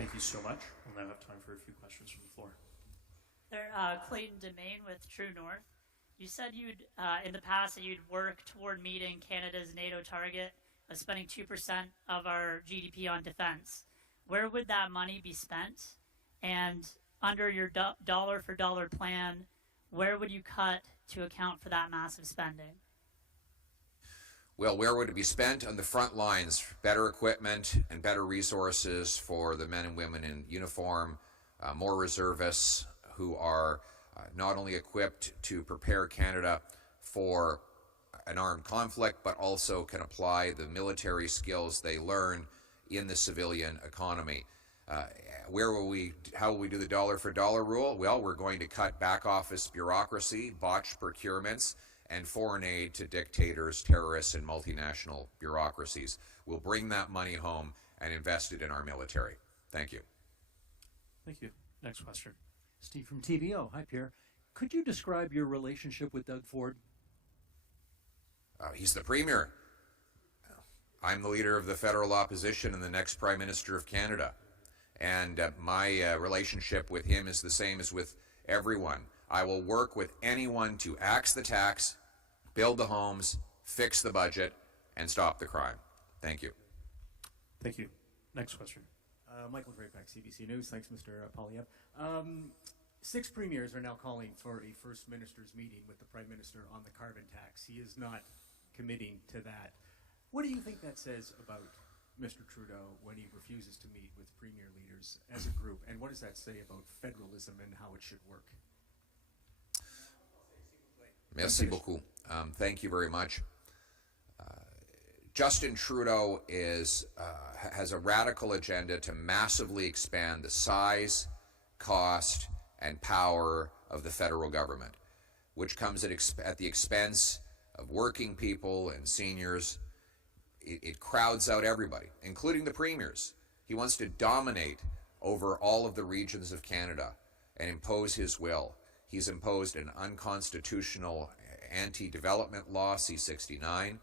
Thank you so much. We'll now have time for a few questions from the floor. There, Clayton Demain with True North. You said you'd, in the past, that you'd work toward meeting Canada's NATO target of spending 2% of our GDP on defense. Where would that money be spent? And under your dollar for dollar plan, where would you cut to account for that massive spending? Well, where would it be spent? On the front lines, better equipment and better resources for the men and women in uniform, more reservists who are not only equipped to prepare Canada for an armed conflict, but also can apply the military skills they learn in the civilian economy. How will we do the dollar for dollar rule? Well, we're going to cut back office bureaucracy, botched procurements, and foreign aid to dictators, terrorists, and multinational bureaucracies. We'll bring that money home and invest it in our military. Thank you. Thank you. Next question. Steve from TVO. Hi, Pierre. Could you describe your relationship with Doug Ford? He's the Premier. I'm the leader of the federal opposition and the next Prime Minister of Canada. And my relationship with him is the same as with everyone. I will work with anyone to axe the tax, build the homes, fix the budget, and stop the crime. Thank you. Thank you. Next question. Michael Drapack, CBC News. Thanks, Mr. Poilievre. 6 premiers are now calling for a First Minister's meeting with the Prime Minister on the carbon tax. He is not committing to that. What do you think that says about Mr. Trudeau when he refuses to meet with premier leaders as a group? And what does that say about federalism and how it should work? Merci beaucoup. Thank you very much. Justin Trudeau has a radical agenda to massively expand the size, cost, and power of the federal government, which comes at the expense of working people and seniors. It crowds out everybody, including the premiers. He wants to dominate over all of the regions of Canada and impose his will. He's imposed an unconstitutional anti-development law, C-69,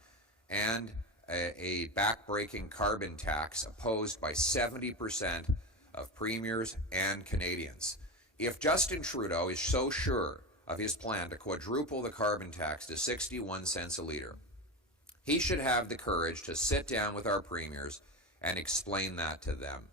and a back-breaking carbon tax opposed by 70% of premiers and Canadians. If Justin Trudeau is so sure of his plan to quadruple the carbon tax to 61 cents a liter, he should have the courage to sit down with our premiers and explain that to them,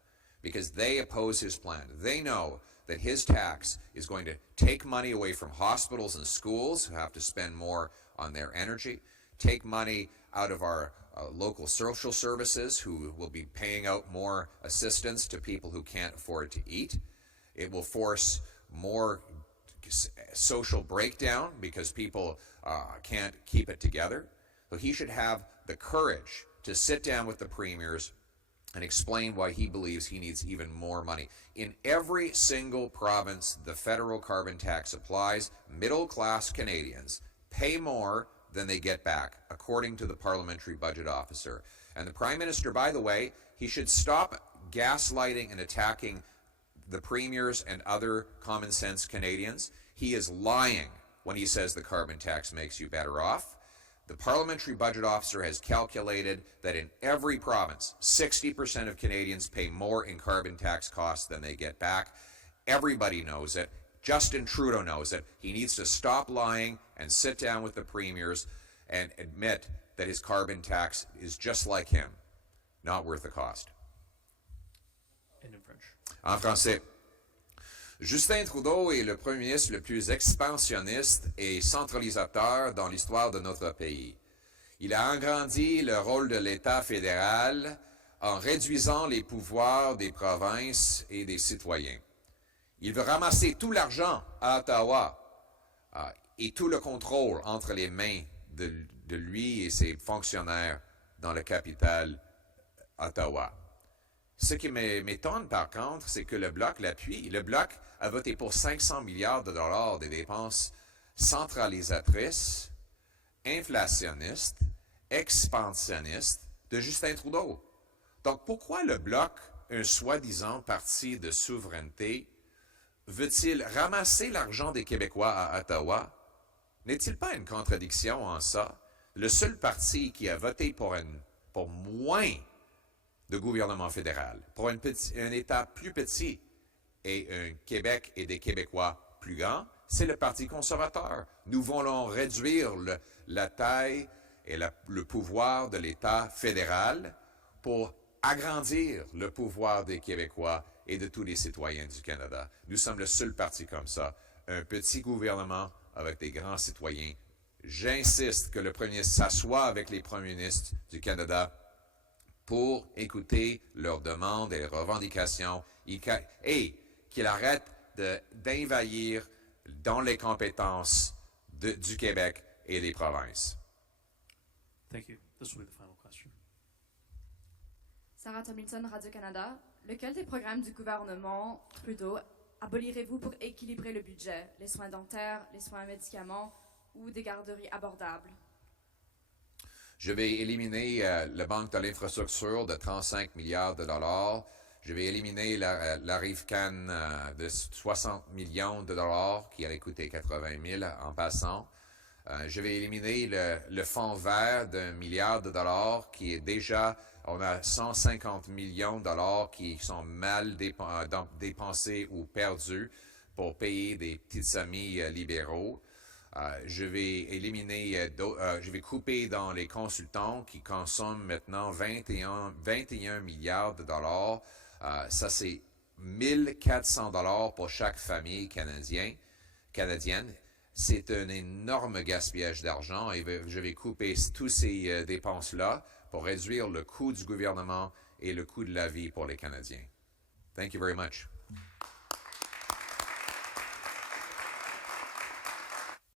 because they oppose his plan. They know that his tax is going to take money away from hospitals and schools who have to spend more on their energy, take money out of our local social services who will be paying out more assistance to people who can't afford to eat. It will force more social breakdown because people can't keep it together. So he should have the courage to sit down with the premiers and explain why he believes he needs even more money. In every single province, the federal carbon tax applies. Middle-class Canadians pay more than they get back, according to the Parliamentary Budget Officer. And the Prime Minister, by the way, he should stop gaslighting and attacking the premiers and other common-sense Canadians. He is lying when he says the carbon tax makes you better off. The Parliamentary Budget Officer has calculated that in every province, 60% of Canadians pay more in carbon tax costs than they get back. Everybody knows it. Justin Trudeau knows it. He needs to stop lying and sit down with the premiers and admit that his carbon tax is just like him, not worth the cost. And in French. En français. Justin Trudeau est le premier ministre le plus expansionniste et centralisateur dans l'histoire de notre pays. Il a agrandi le rôle de l'État fédéral en réduisant les pouvoirs des provinces et des citoyens. Il veut ramasser tout l'argent à Ottawa et tout le contrôle entre les mains de lui et ses fonctionnaires dans la capitale, Ottawa. Ce qui m'étonne par contre, c'est que le Bloc l'appuie. Le Bloc a voté pour 500 milliards de dollars de dépenses centralisatrices, inflationnistes, expansionnistes de Justin Trudeau. Donc pourquoi le Bloc, un soi-disant parti de souveraineté, veut-il ramasser l'argent des Québécois à Ottawa? N'est-il pas une contradiction en ça? Le seul parti qui a voté pour moins de gouvernement fédéral. Pour un État plus petit et un Québec et des Québécois plus grands, c'est le Parti conservateur. Nous voulons réduire la taille et le pouvoir de l'État fédéral pour agrandir le pouvoir des Québécois et de tous les citoyens du Canada. Nous sommes le seul parti comme ça. Un petit gouvernement avec des grands citoyens. J'insiste que le premier ministre s'assoie avec les premiers ministres du Canada pour écouter leurs demandes et leurs revendications et qu'il arrête d'envahir dans les compétences du Québec et des provinces. Thank you. This will be the final question. Sarah Tomlinson, Radio-Canada. Lequel des programmes du gouvernement Trudeau abolirez-vous pour équilibrer le budget? Les soins dentaires, les soins médicaments ou des garderies abordables? Je vais éliminer la Banque de l'infrastructure de 35 milliards de dollars. Je vais éliminer la Rive-Can de 60 millions de dollars qui allait coûter 80 000 en passant. Je vais éliminer le fonds vert d'1 milliard de dollars qui est déjà, on a 150 millions de dollars qui sont mal dépensés ou perdus pour payer des petites amis libéraux. Je vais éliminer, je vais couper dans les consultants qui consomment maintenant 21 milliards de dollars. Ça, c'est 1400 dollars pour chaque famille canadienne. C'est un énorme gaspillage d'argent et je vais couper tous ces dépenses-là pour réduire le coût du gouvernement et le coût de la vie pour les Canadiens. Thank you very much.